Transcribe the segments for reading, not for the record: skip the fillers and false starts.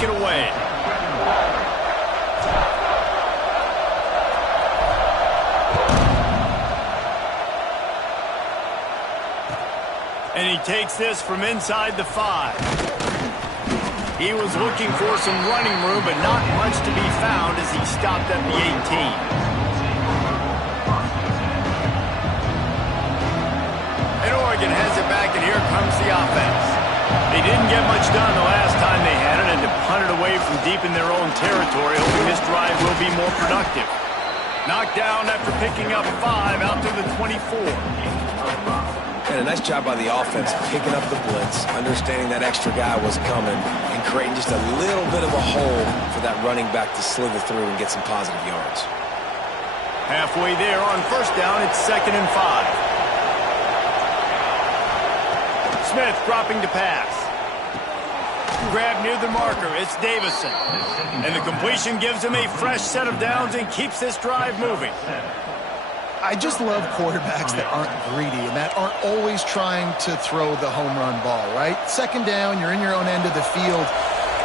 take it away. And he takes this from inside the 5. He was looking for some running room, but not much to be found as he stopped at the 18. And Oregon has it back, and here comes the offense. They didn't get much done the last time they had it, and to punt it away from deep in their own territory, hoping this drive will be more productive. Knocked down after picking up 5 out to the 24. And a nice job by the offense picking up the blitz, understanding that extra guy was coming, and creating just a little bit of a hole for that running back to slither through and get some positive yards. Halfway there on first down, it's 2nd and 5. Smith dropping to pass. Grab near the marker, it's Davison. And the completion gives him a fresh set of downs and keeps this drive moving. I just love quarterbacks that aren't greedy and that aren't always trying to throw the home run ball, right? 2nd down, you're in your own end of the field.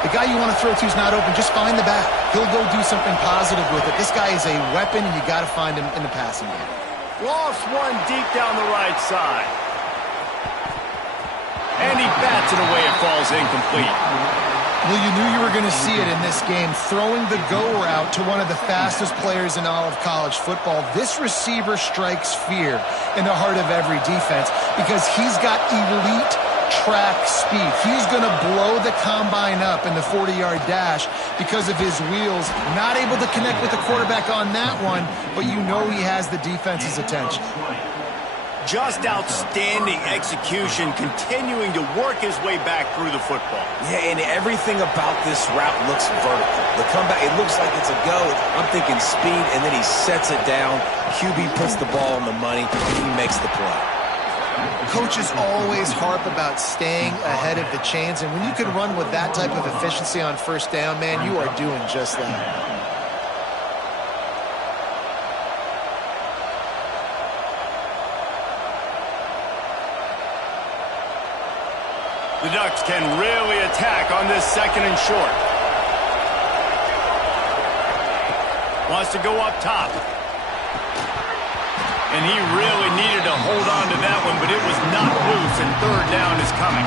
The guy you want to throw to is not open. Just find the back. He'll go do something positive with it. This guy is a weapon, and you got to find him in the passing game. Lost one deep down the right side. And he bats it away. It falls incomplete. Well, you knew you were going to see it in this game. Throwing the go route to one of the fastest players in all of college football. This receiver strikes fear in the heart of every defense because he's got elite track speed. He's going to blow the combine up in the 40-yard dash because of his wheels. Not able to connect with the quarterback on that one, but you know he has the defense's attention. Just outstanding execution, continuing to work his way back through the football. Yeah, and everything about this route looks vertical. The comeback, it looks like it's a go. I'm thinking speed, and then he sets it down. QB puts the ball on the money, and he makes the play. Coaches always harp about staying ahead of the chains, and when you can run with that type of efficiency on first down, man, you are doing just that. The Ducks can really attack on this 2nd and short. Wants to go up top. And he really needed to hold on to that one, but it was not loose, and 3rd down is coming.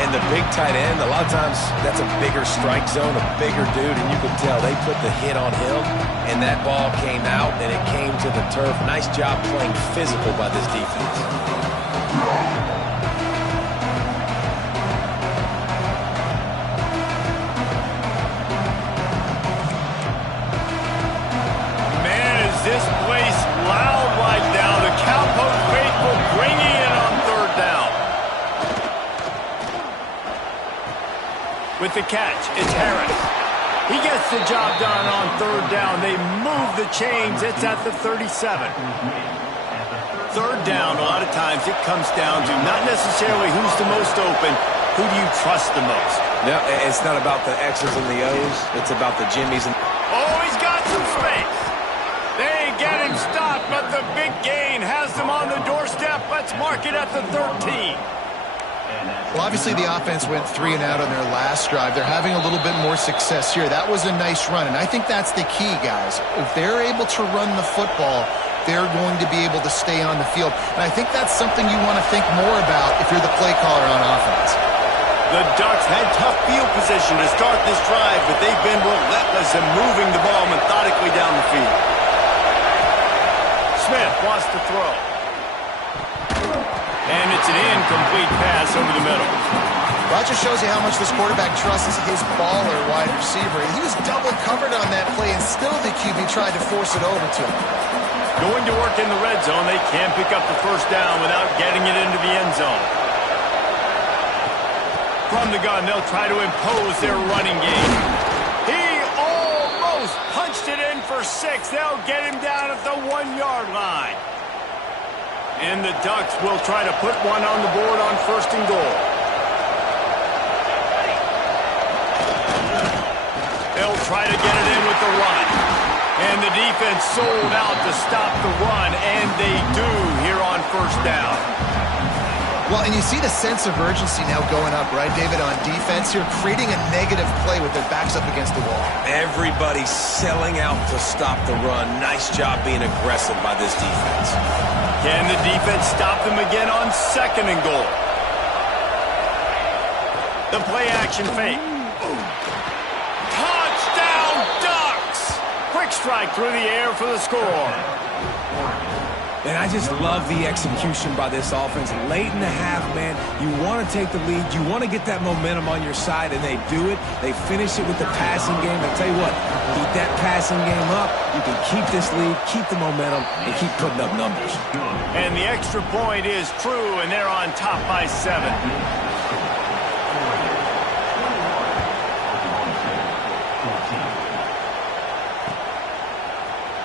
And the big tight end, a lot of times that's a bigger strike zone, a bigger dude, and you can tell they put the hit on him, and that ball came out, and it came to the turf. Nice job playing physical by this defense. This place loud right now. The Cowpoke faithful bringing it on 3rd down. With the catch, it's Harris. He gets the job done on 3rd down. They move the chains. It's at the 37. 3rd down, a lot of times it comes down to not necessarily who's the most open, who do you trust the most? No, it's not about the X's and the O's. It's about the Jimmies. Oh, he's got some space. They get him stopped, but the big gain has them on the doorstep. Let's mark it at the 13. Well, obviously the offense went 3 and out on their last drive. They're having a little bit more success here. That was a nice run, and I think that's the key, guys. If they're able to run the football, they're going to be able to stay on the field. And I think that's something you want to think more about if you're the play caller on offense. The Ducks had tough field position to start this drive, but they've been relentless in moving the ball methodically down the field. Smith wants to throw. And it's an incomplete pass over the middle. That just shows you how much this quarterback trusts his baller wide receiver. He was double covered on that play, and still the QB tried to force it over to him. Going to work in the red zone, they can't pick up the 1st down without getting it into the end zone. From the gun, they'll try to impose their running game. He almost punched it in for 6. They'll get him down at the 1-yard line. And the Ducks will try to put one on the board on 1st and goal. They'll try to get it in with the run. And the defense sold out to stop the run, and they do here on 1st down. Well, and you see the sense of urgency now going up, right, David, on defense here, creating a negative play with their backs up against the wall. Everybody's selling out to stop the run. Nice job being aggressive by this defense. Can the defense stop them again on 2nd and goal? The play action fake. Touchdown Ducks! Quick strike through the air for the score. And I just love the execution by this offense. Late in the half, man, you want to take the lead. You want to get that momentum on your side, and they do it. They finish it with the passing game. I tell you what, keep that passing game up. You can keep this lead, keep the momentum, and keep putting up numbers. And the extra point is true, and they're on top by 7.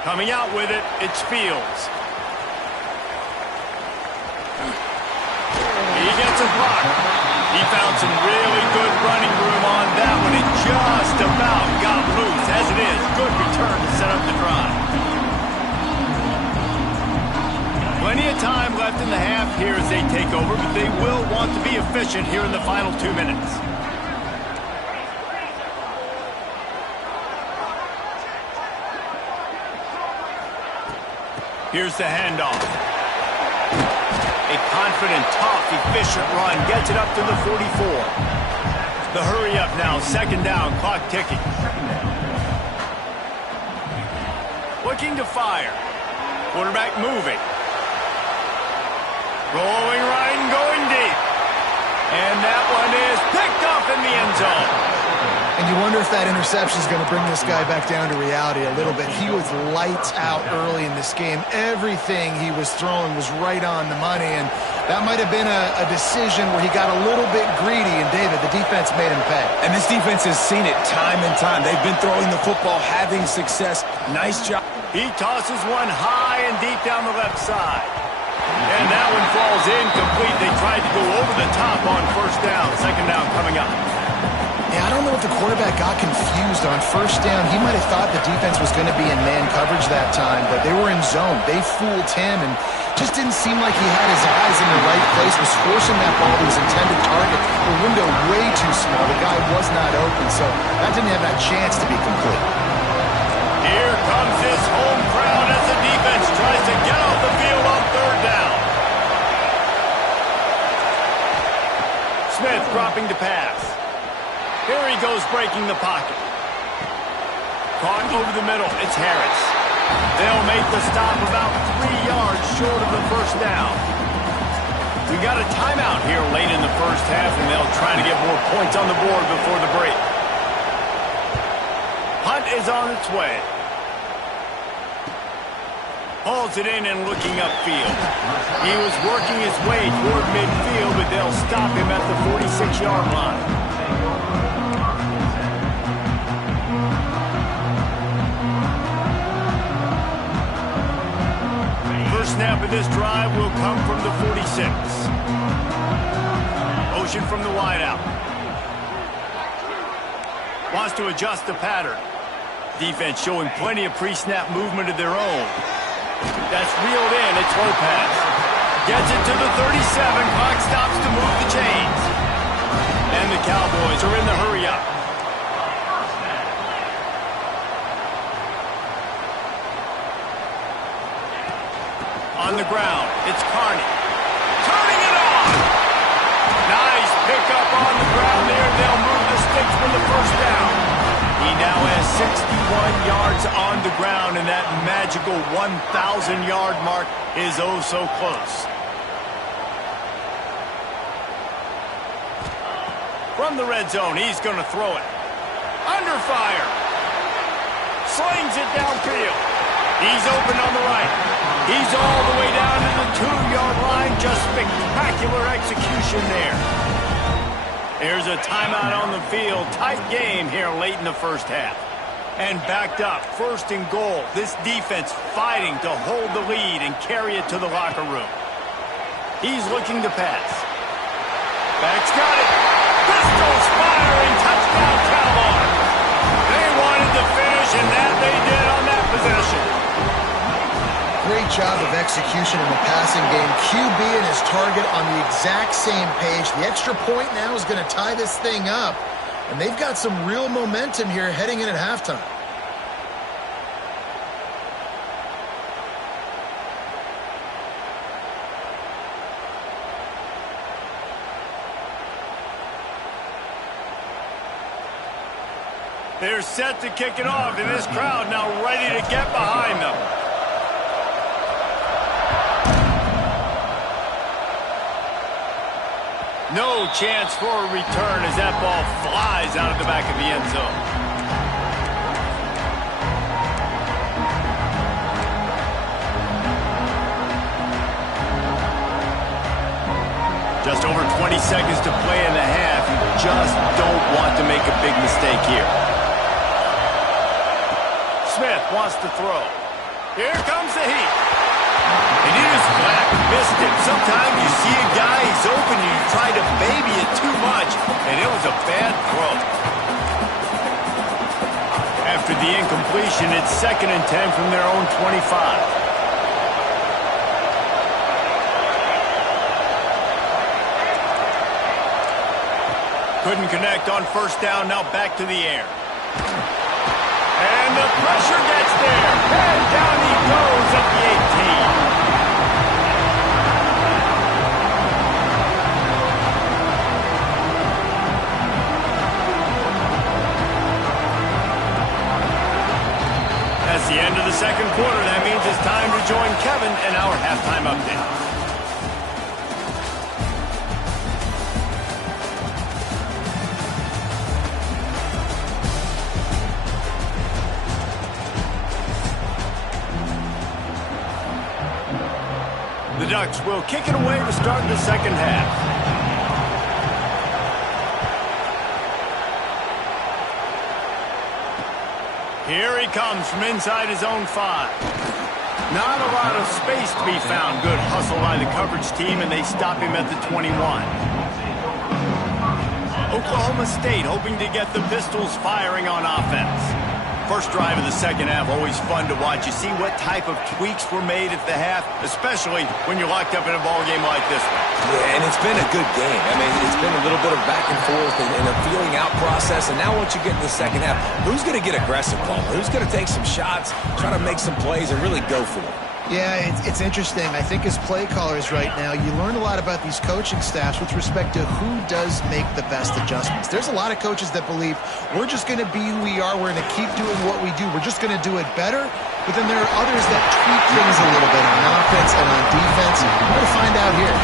Coming out with it, it's Fields. He gets a block. He found some really good running room on that one. It just about got loose. As it is, good return to set up the drive. Plenty of time left in the half here as they take over, but they will want to be efficient here in the final 2 minutes. Here's the handoff. A confident, tough, efficient run gets it up to the 44. The hurry up now, 2nd down, clock ticking. Looking to fire. Quarterback moving. Rolling right and going deep. And that one is picked up in the end zone. And you wonder if that interception is going to bring this guy back down to reality a little bit. He was lights out early in this game. Everything he was throwing was right on the money, and that might have been a decision where he got a little bit greedy, and David, the defense made him pay. And this defense has seen it time and time. They've been throwing the football, having success. Nice job. He tosses one high and deep down the left side. And that one falls incomplete. They tried to go over the top on 1st down. 2nd down coming up. Yeah, I don't know if the quarterback got confused on 1st down. He might have thought the defense was going to be in man coverage that time, but they were in zone. They fooled him and just didn't seem like he had his eyes in the right place, was forcing that ball to his intended target. The window way too small. The guy was not open, so that didn't have that chance to be complete. Here comes this home crowd as the defense tries to get off the field on 3rd down. Smith dropping to pass. Here he goes breaking the pocket. Caught over the middle. It's Harris. They'll make the stop about 3 yards short of the 1st down. We got a timeout here late in the 1st half, and they'll try to get more points on the board before the break. Hunt is on its way. Hauls it in and looking upfield. He was working his way toward midfield, but they'll stop him at the 46-yard line. First snap of this drive will come from the 46. Motion from the wideout. Wants to adjust the pattern. Defense showing plenty of pre-snap movement of their own. That's reeled in. It's Lopez. Gets it to the 37. Clock stops to move the chains. And the Cowboys are in the hurry up. On the ground, it's Carney. Turning it on! Nice pickup on the ground there. They'll move the sticks for the 1st down. He now has 61 yards on the ground, and that magical 1,000-yard mark is oh so close. From the red zone, he's going to throw it. Under fire. Slings it downfield. He's open on the right. He's all the way down to the 2-yard line. Just spectacular execution there. There's a timeout on the field. Tight game here late in the 1st half. And backed up, 1st and goal. This defense fighting to hold the lead and carry it to the locker room. He's looking to pass. Back's got it. Pistols firing. Touchdown, Cowboys. They wanted to finish, and that they did on that possession. Great job of execution in the passing game. QB and his target on the exact same page. The extra point now is going to tie this thing up. And they've got some real momentum here heading in at halftime. They're set to kick it off, and this crowd now ready to get behind them. No chance for a return as that ball flies out of the back of the end zone. Just over 20 seconds to play in the half. You just don't want to make a big mistake here. Smith wants to throw. Here comes the heat. And he just flat missed it. Sometimes you see a guy, he's open, you try to baby it too much, and it was a bad throw. After the incompletion, it's 2nd and 10 from their own 25. Couldn't connect on first down, now back to the air. And the pressure gets there. And down he goes at the 18. That's the end of the second quarter. That means it's time to join Kevin in our halftime update. The Ducks will kick it away to start the second half. Here he comes from inside his own 5. Not a lot of space to be found. Good hustle by the coverage team, and they stop him at the 21. Oklahoma State hoping to get the Pistols firing on offense. First drive of the second half, always fun to watch. You see what type of tweaks were made at the half, especially when you're locked up in a ball game like this one. Yeah, and it's been a good game. I mean, it's been a little bit of back and forth and a feeling out process. And now once you get in the second half, who's going to get aggressive, Paul? Who's going to take some shots, try to make some plays, and really go for it? Yeah, it's interesting. I think as play callers right now, you learn a lot about these coaching staffs with respect to who does make the best adjustments. There's a lot of coaches that believe we're just going to be who we are. We're going to keep doing what we do. We're just going to do it better. But then there are others that tweak things a little bit on offense and on defense. We're going to find out here.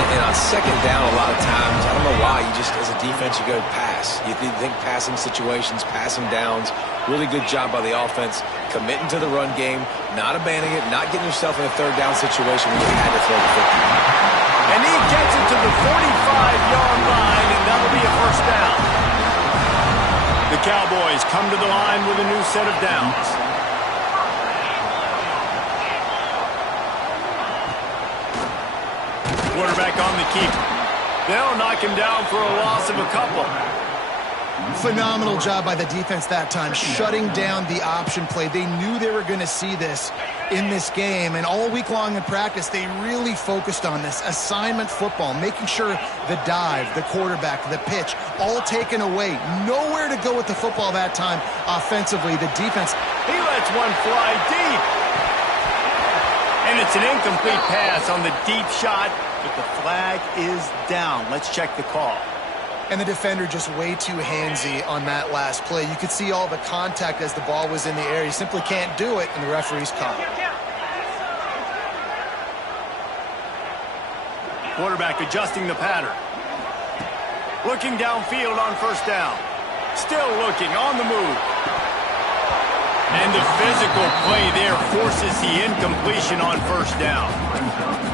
And on second down, a lot of times, I don't know why, you just, as a defense, you go pass. You think passing situations, passing downs. Really good job by the offense, committing to the run game, not abandoning it, not getting yourself in a third down situation where you had to throw the football. And he gets it to the 45-yard line, and that'll be a first down. The Cowboys come to the line with a new set of downs. Quarterback on the keeper. They'll knock him down for a loss of a couple. Phenomenal job by the defense that time, shutting down the option play. They knew they were going to see this in this game, and all week long in practice, they really focused on this assignment football, making sure the dive, the quarterback, the pitch, all taken away. Nowhere to go with the football that time offensively. The defense, he lets one fly deep. And it's an incomplete pass on the deep shot, but the flag is down. Let's check the call. And the defender just way too handsy on that last play. You could see all the contact as the ball was in the air. He simply can't do it, and the referee's call. Quarterback adjusting the pattern. Looking downfield on first down. Still looking, on the move. And the physical play there forces the incompletion on first down.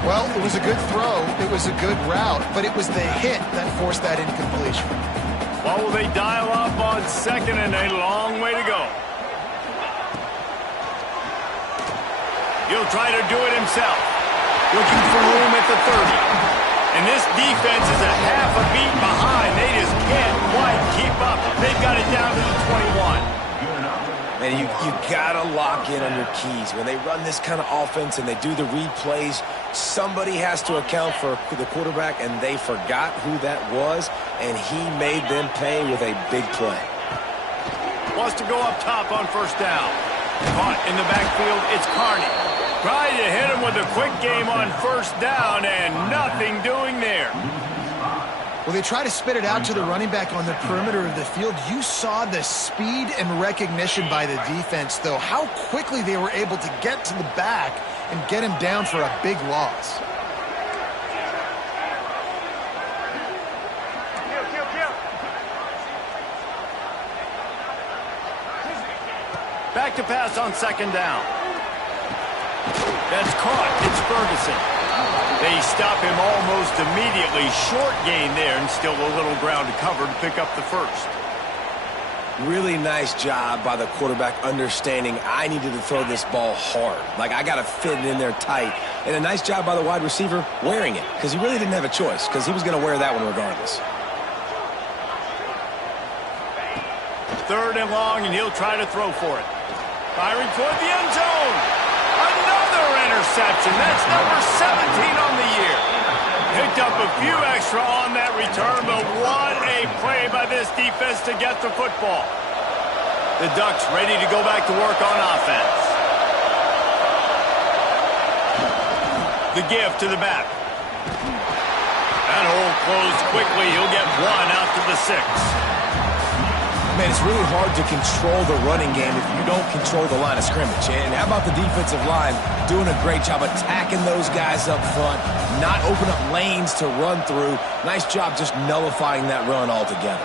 Well, it was a good throw. It was a good route, but it was the hit that forced that incompletion. Well, will they dial up on second, and a long way to go. He'll try to do it himself. Looking for room at the 30. And this defense is a half a beat behind. They just can't quite keep up. They've got it down to the 21. And you got to lock in on your keys. When they run this kind of offense and they do the replays, somebody has to account for the quarterback, and they forgot who that was, and he made them pay with a big play. Wants to go up top on first down. Caught in the backfield, it's Carney. Tried to hit him with a quick game on first down, and nothing doing there. Well, they try to spit it out to the running back on the perimeter of the field. You saw the speed and recognition by the defense, though. How quickly they were able to get to the back and get him down for a big loss. Back to pass on second down. That's caught. It's Ferguson. They stop him almost immediately. Short gain there, and still a little ground to cover to pick up the first. Really nice job by the quarterback understanding I needed to throw this ball hard. Like, I got to fit it in there tight. And a nice job by the wide receiver wearing it, because he really didn't have a choice, because he was going to wear that one regardless. Third and long, and he'll try to throw for it. Firing toward the end zone. Another interception. That's number 17 on the year. Picked up a few extra on that return, but what a play by this defense to get the football. The Ducks ready to go back to work on offense. The give to the back. That hole closed quickly. He'll get one out to the 6. Man, it's really hard to control the running game if you don't control the line of scrimmage. And how about the defensive line doing a great job attacking those guys up front, not open up lanes to run through. Nice job just nullifying that run altogether.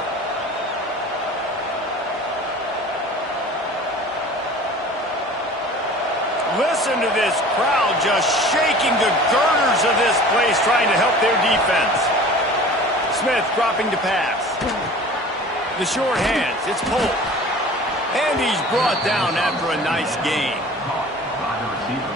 Listen to this crowd just shaking the girders of this place, trying to help their defense. Smith dropping to pass. The short hands, it's Polk. And he's brought down after a nice gain.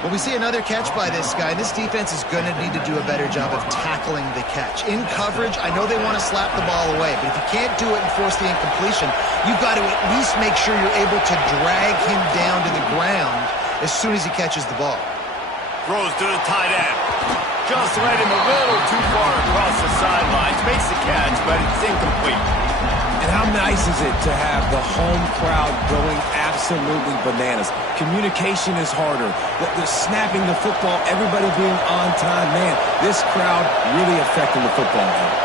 Well, we see another catch by this guy. This defense is going to need to do a better job of tackling the catch. In coverage, I know they want to slap the ball away, but if you can't do it and force the incompletion, you've got to at least make sure you're able to drag him down to the ground as soon as he catches the ball. Throws to the tight end. Just led him a little too far across the sidelines. Makes the catch, but it's incomplete. And how nice is it to have the home crowd going absolutely bananas? Communication is harder. The snapping the football, everybody being on time. Man, this crowd really affecting the football game.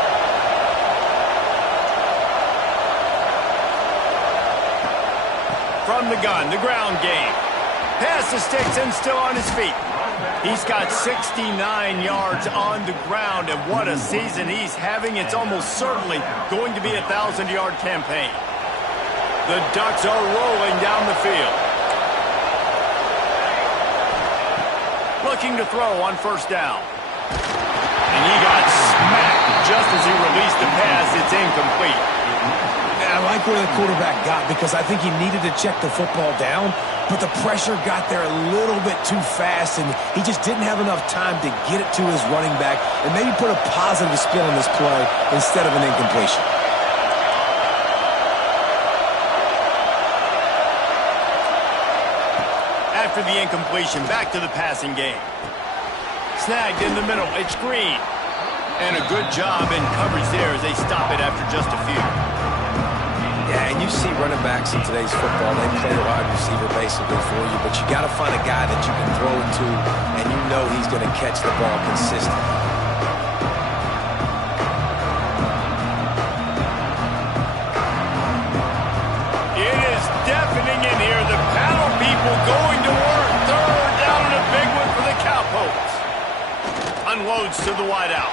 From the gun, the ground game. Pass the sticks and still on his feet. He's got 69 yards on the ground, and what a season he's having. It's almost certainly going to be a 1,000-yard campaign. The Ducks are rolling down the field. Looking to throw on first down. And he got smacked just as he released the pass. It's incomplete. I like where the quarterback got, because I think he needed to check the football down, but the pressure got there a little bit too fast, and he just didn't have enough time to get it to his running back and maybe put a positive spin on this play instead of an incompletion. After the incompletion, back to the passing game. Snagged in the middle, it's Green. And a good job in coverage there as they stop it after just a few. Yeah, and you see running backs in today's football, they play the wide receiver basically for you, but you got to find a guy that you can throw it to, and you know he's going to catch the ball consistently. It is deafening in here. The panel people going to work. Third down and a big one for the Cowpokes. Unloads to the wideout.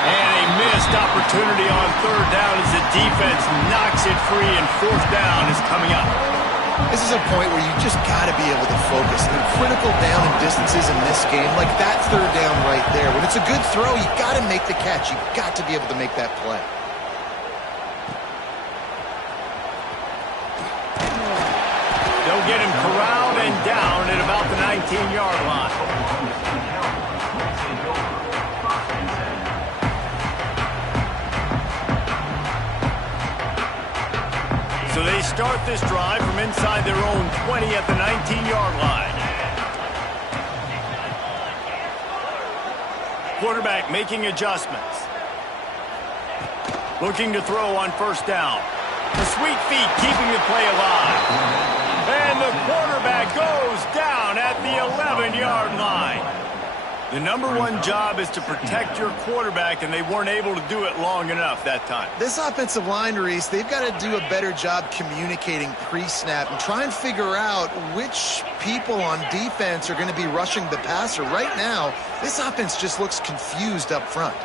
And a missed opportunity on third down as the defense knocks it free, and fourth down is coming up. This is a point where you just got to be able to focus. The critical down and distances in this game, like that third down right there. When it's a good throw, you got to make the catch. You got to be able to make that play. They'll get him corralled and down at about the 19-yard line. So they start this drive from inside their own 20 at the 19-yard line. Quarterback making adjustments. Looking to throw on first down. The sweet feet keeping the play alive. And the quarterback goes down at the 11-yard line. The number one job is to protect your quarterback, and they weren't able to do it long enough that time. This offensive line, Reese, they've got to do a better job communicating pre-snap and try and figure out which people on defense are going to be rushing the passer. Right now, this offense just looks confused up front.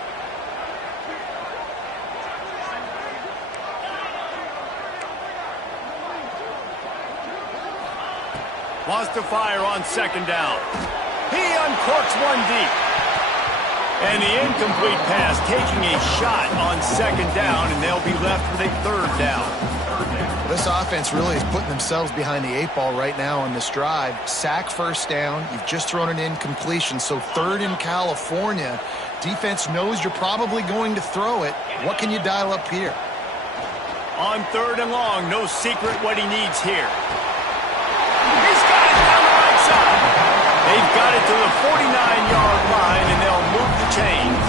Wants to fire on second down. He uncorks one deep. And the incomplete pass taking a shot on second down, and they'll be left with a third down. This offense really is putting themselves behind the 8 ball right now on this drive. Sack first down. You've just thrown an incompletion, so third in California. Defense knows you're probably going to throw it. What can you dial up here? On third and long, no secret what he needs here. He's got it down the right side. They've got it to the 49-yard line, and they'll move the chains.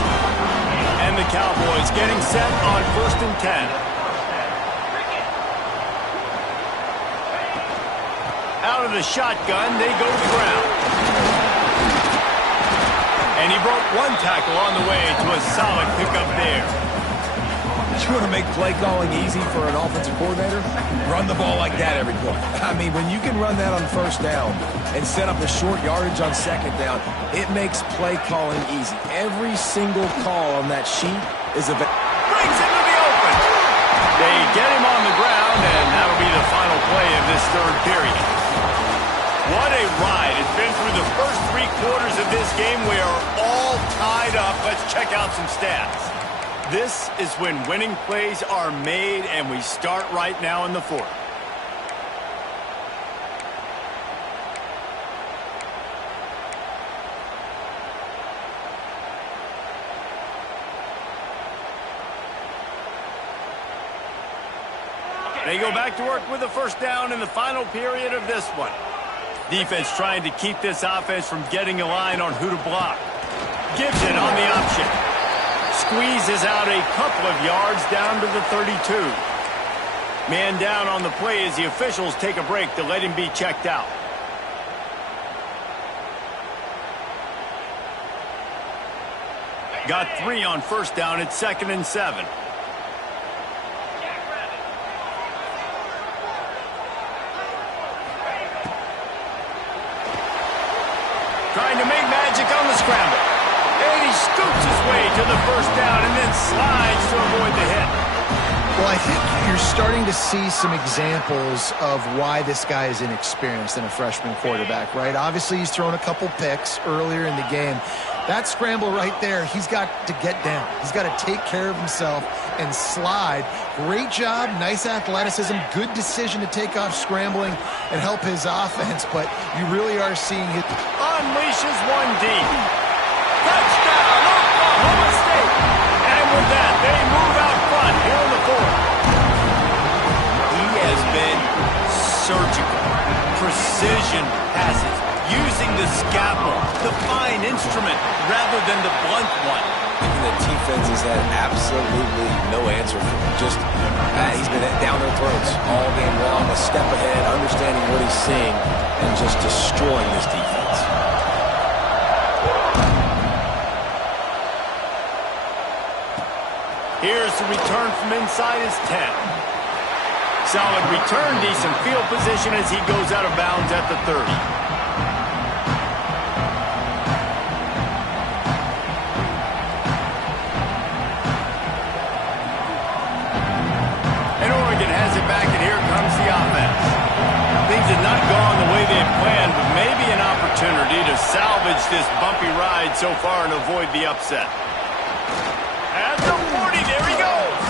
And the Cowboys getting set on 1st and 10. Out of the shotgun, they go to the ground. And he broke one tackle on the way to a solid pickup there. You want to make play calling easy for an offensive coordinator? Run the ball like that every play. I mean, when you can run that on first down and set up a short yardage on second down, it makes play calling easy. Every single call on that sheet is brings him to the open. They get him on the ground, and that'll be the final play of this third period. What a ride. It's been through the first 3 quarters of this game. We are all tied up. Let's check out some stats. This is when winning plays are made, and we start right now in the 4th. They go back to work with the first down in the final period of this one. Defense trying to keep this offense from getting a line on who to block. Gibson on the option. Squeezes out a couple of yards down to the 32. Man down on the play as the officials take a break to let him be checked out. Got 3 on first down at 2nd and 7. Trying to make magic on the scramble. And he scoops his way to the first down and then slides to avoid the hit. Well, I think you're starting to see some examples of why this guy is inexperienced in a freshman quarterback, right? Obviously, he's thrown a couple picks earlier in the game. That scramble right there, he's got to get down. He's got to take care of himself and slide. Great job, nice athleticism, good decision to take off scrambling and help his offense, but you really are seeing it. Unleashes one deep. Touchdown, Oklahoma State. And with that, they move out front here in the 4th. He has been surgical. Precision passes. Using the scalpel, the fine instrument, rather than the blunt one. The defense has had absolutely no answer for him. Just, he's been down their throats all game long, a step ahead, understanding what he's seeing, and just destroying this defense. Here's the return from inside his 10. Solid return, decent field position as he goes out of bounds at the 30. Has it back, and here comes the offense. Things had not gone the way they had planned, but maybe an opportunity to salvage this bumpy ride so far and avoid the upset. At the 40, there he goes.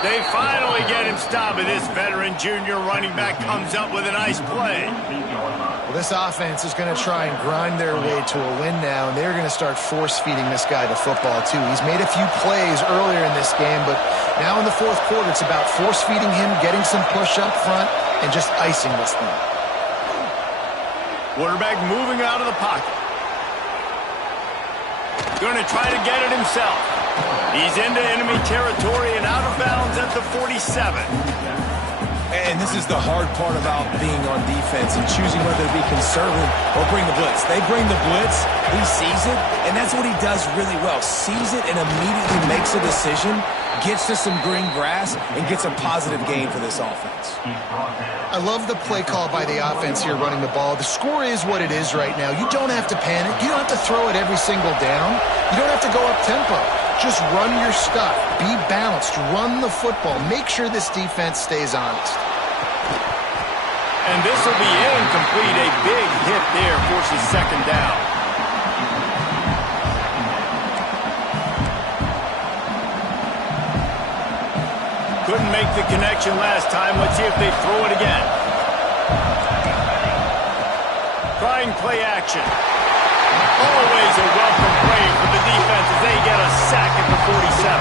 They finally get him stopped, and this veteran junior running back comes up with a nice play. Well, this offense is going to try and grind their way to a win now, and they're going to start force-feeding this guy the football, too. He's made a few plays earlier in this game, but now in the fourth quarter, it's about force-feeding him, getting some push up front, and just icing this thing. Quarterback moving out of the pocket. Going to try to get it himself. He's into enemy territory and out of bounds at the 47. And this is the hard part about being on defense and choosing whether to be conservative or bring the blitz. They bring the blitz, he sees it, and that's what he does really well. Sees it and immediately makes a decision, gets to some green grass, and gets a positive gain for this offense. I love the play call by the offense here running the ball. The score is what it is right now. You don't have to panic. You don't have to throw it every single down. You don't have to go up tempo. Just run your stuff. Be balanced. Run the football. Make sure this defense stays honest. And this will be incomplete. A big hit there forces second down. Couldn't make the connection last time. Let's see if they throw it again. Trying play action. Always a welcome play for the defense as they get a sack at the 47.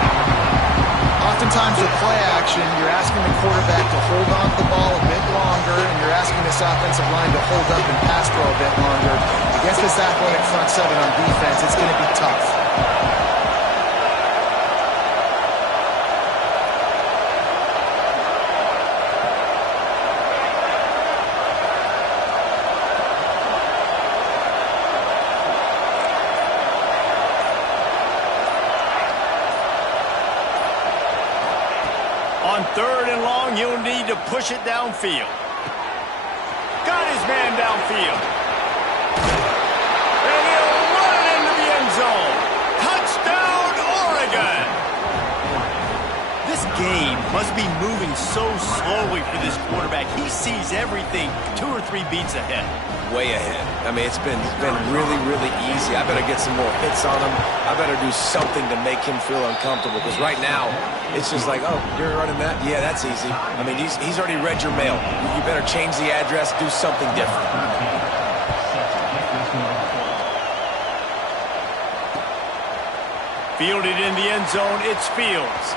Oftentimes with play action, you're asking the quarterback to hold on to the ball a bit longer, and you're asking this offensive line to hold up and pass throw a bit longer. Against this athletic front seven on defense, it's going to be tough. On third and long, he'll need to push it downfield. Got his man downfield. And he'll run it into the end zone. Touchdown, Oregon! This game must be moving so slowly for this quarterback. He sees everything 2 or 3 beats ahead. Way ahead. I mean, it's been really, really easy. I better get some more hits on him. I better do something to make him feel uncomfortable, because right now, it's just like, oh, you're running that? Yeah, that's easy. I mean, he's already read your mail. You better change the address, do something different. Fielded in the end zone, it's Fields.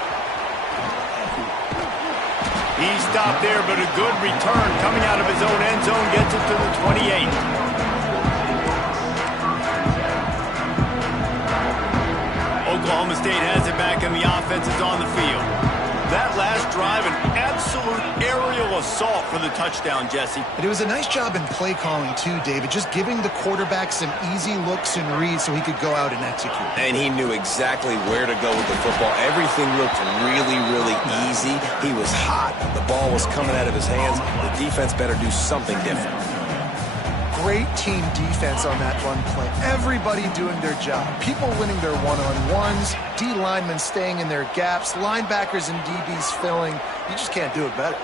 He stopped there, but a good return coming out of his own end zone gets it to the 28. Oklahoma State has it back, and the offense is on the field. That last drive, an absolute aerial assault for the touchdown, Jesse. But it was a nice job in play calling, too, David, just giving the quarterback some easy looks and reads so he could go out and execute. And he knew exactly where to go with the football. Everything looked really, really easy. He was hot. The ball was coming out of his hands. The defense better do something different. Great team defense on that run play. Everybody doing their job. People winning their one-on-ones, D linemen staying in their gaps, linebackers and DBs filling. You just can't do it better.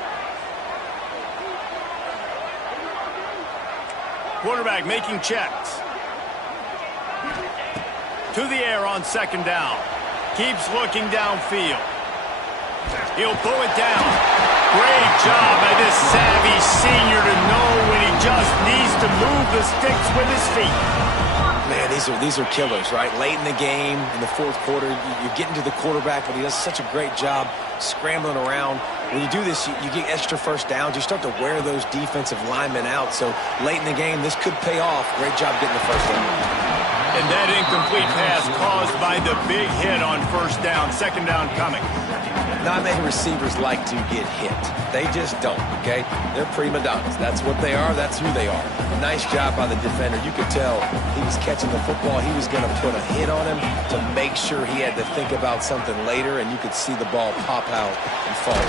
Quarterback making checks. To the air on second down. Keeps looking downfield. He'll pull it down. Great job by this savvy senior to know when he just needs to move the sticks with his feet. Man, these are killers, right? Late in the game, in the fourth quarter, you're getting to the quarterback, but he does such a great job scrambling around. When you do this, you get extra first downs. You start to wear those defensive linemen out. So late in the game, this could pay off. Great job getting the first down. And that incomplete pass caused by the big hit on first down. Second down coming. Not many receivers like to get hit. They just don't, okay? They're prima donnas. That's what they are. That's who they are. Nice job by the defender. You could tell he was catching the football. He was going to put a hit on him to make sure he had to think about something later, and you could see the ball pop out and fall.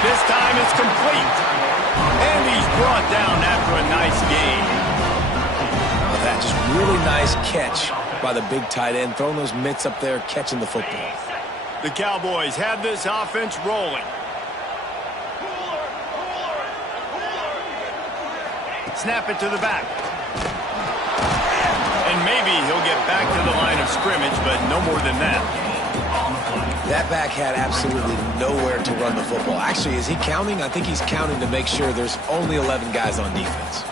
This time it's complete. And he's brought down after a nice gain. That just really nice catch by the big tight end, throwing those mitts up there, catching the football. The Cowboys have this offense rolling. Snap it to the back. And maybe he'll get back to the line of scrimmage, but no more than that. That back had absolutely nowhere to run the football. Actually, is he counting? I think he's counting to make sure there's only 11 guys on defense.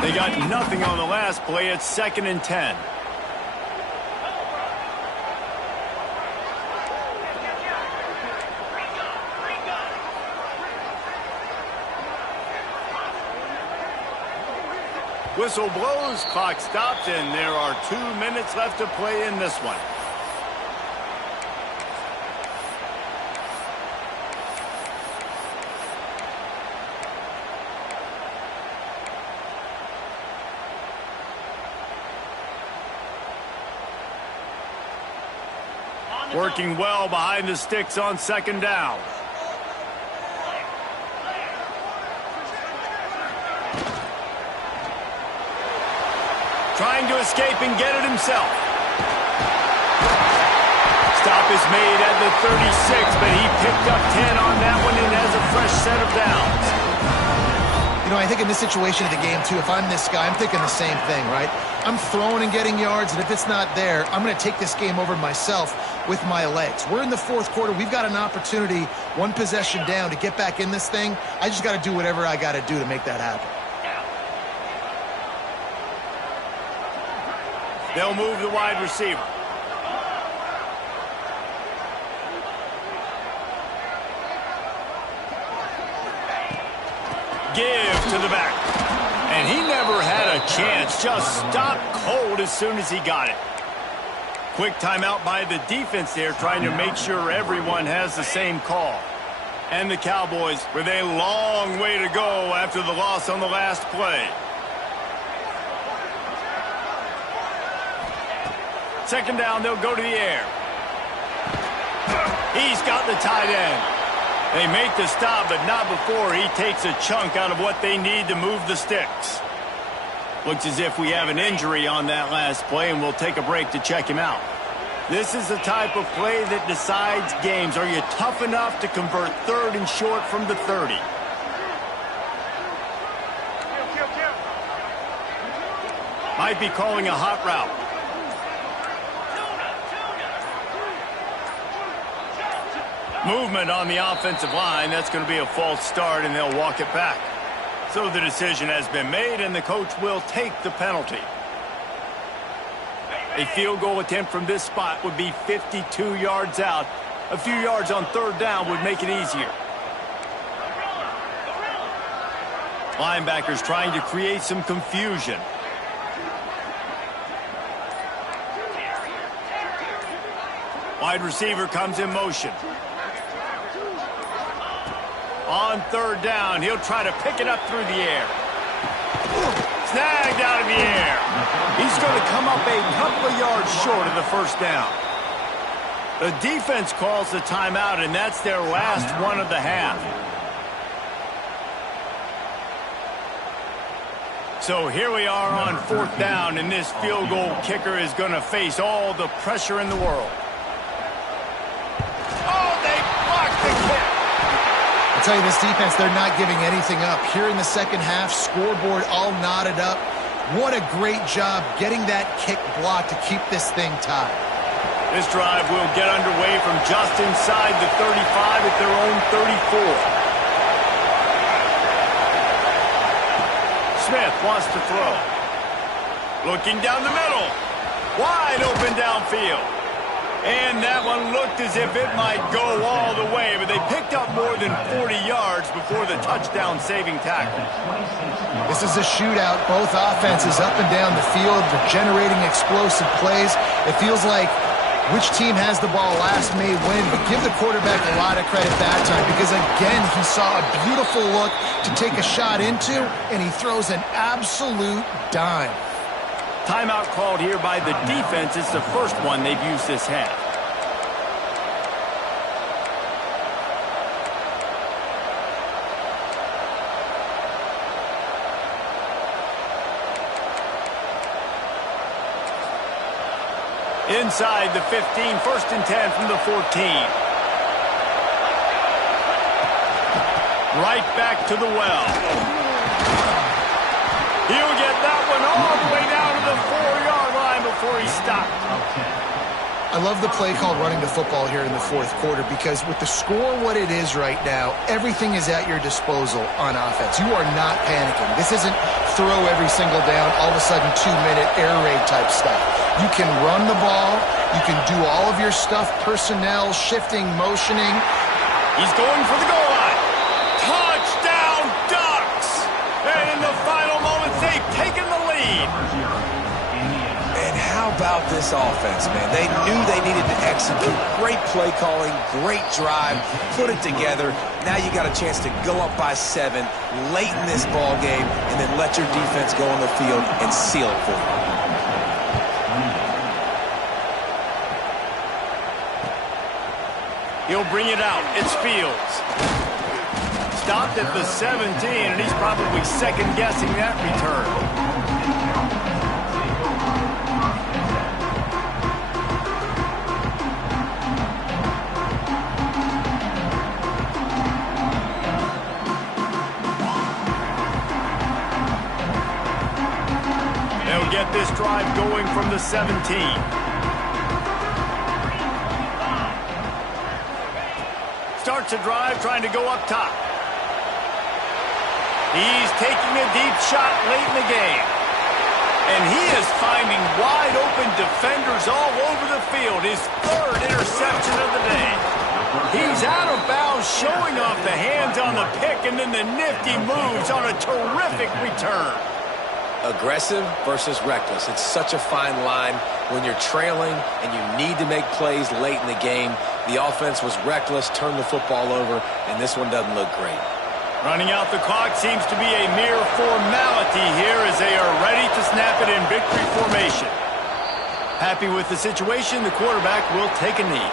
They got nothing on the last play. It's 2nd and 10. Whistle blows, clock stops, and there are 2 minutes left to play in this one. Working well behind the sticks on 2nd down. Trying to escape and get it himself. Stop is made at the 36, but he picked up 10 on that one and has a fresh set of downs. You know, I think in this situation of the game, too, if I'm this guy, I'm thinking the same thing, right? I'm throwing and getting yards, and if it's not there, I'm going to take this game over myself with my legs. We're in the 4th quarter. We've got an opportunity, 1 possession down, to get back in this thing. I just got to do whatever I got to do to make that happen. They'll move the wide receiver. Give to the back. And he never had a chance. Just stopped cold as soon as he got it. Quick timeout by the defense there, trying to make sure everyone has the same call. And the Cowboys with a long way to go after the loss on the last play. 2nd down, they'll go to the air. He's got the tight end. They make the stop, but not before he takes a chunk out of what they need to move the sticks. Looks as if we have an injury on that last play, and we'll take a break to check him out. This is the type of play that decides games. Are you tough enough to convert 3rd and short from the 30? Might be calling a hot route. Movement on the offensive line. That's going to be a false start, and they'll walk it back. So the decision has been made, and the coach will take the penalty. A field goal attempt from this spot would be 52 yards out. A few yards on 3rd down would make it easier. Linebackers trying to create some confusion. Wide receiver comes in motion. On 3rd down, he'll try to pick it up through the air. Snagged out of the air. He's going to come up a couple of yards short of the 1st down. The defense calls the timeout, and that's their last one of the half. So here we are on 4th down, and this field goal kicker is going to face all the pressure in the world. Oh, they blocked the kick. I'll tell you, this defense, they're not giving anything up. Here in the 2nd half, scoreboard all knotted up. What a great job getting that kick blocked to keep this thing tied. This drive will get underway from just inside the 35 at their own 34. Smith wants to throw. Looking down the middle. Wide open downfield. And that one looked as if it might go all the way, but they picked up more than 40 yards before the touchdown-saving tackle. This is a shootout. Both offenses up and down the field. They're generating explosive plays. It feels like which team has the ball last may win, but give the quarterback a lot of credit that time because, again, he saw a beautiful look to take a shot into, and he throws an absolute dime. Timeout called here by the defense. It's the first one they've used this half. Inside the 15, 1st and 10 from the 14. Right back to the well. He'll get that one all the way down to the 4-yard line before he stopped. I love the play called running the football here in the fourth quarter because with the score what it is right now, everything is at your disposal on offense. You are not panicking. This isn't throw every single down, all of a sudden 2-minute air raid type stuff. You can run the ball. You can do all of your stuff, personnel, shifting, motioning. He's going for the goal line. Touchdown, Ducks! And in the final moments, they've taken the lead. And how about this offense, man? They knew they needed to execute. Great play calling, great drive, put it together. Now you got a chance to go up by 7 late in this ball game and then let your defense go on the field and seal it for you. He'll bring it out. It's Fields. Stopped at the 17, and he's probably second-guessing that return. They'll get this drive going from the 17. Starts a drive trying to go up top. He's taking a deep shot late in the game. And he is finding wide open defenders all over the field. His third interception of the day. He's out of bounds, showing off the hands on the pick, and then the nifty moves on a terrific return. Aggressive versus reckless. It's such a fine line when you're trailing and you need to make plays late in the game. The offense was reckless, turned the football over, and this one doesn't look great. Running out the clock seems to be a mere formality here as they are ready to snap it in victory formation. Happy with the situation, the quarterback will take a knee.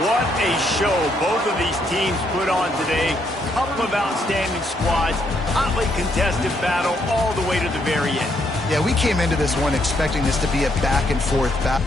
What a show both of these teams put on today. Couple of outstanding squads, hotly contested battle all the way to the very end. Yeah, we came into this one expecting this to be a back-and-forth battle.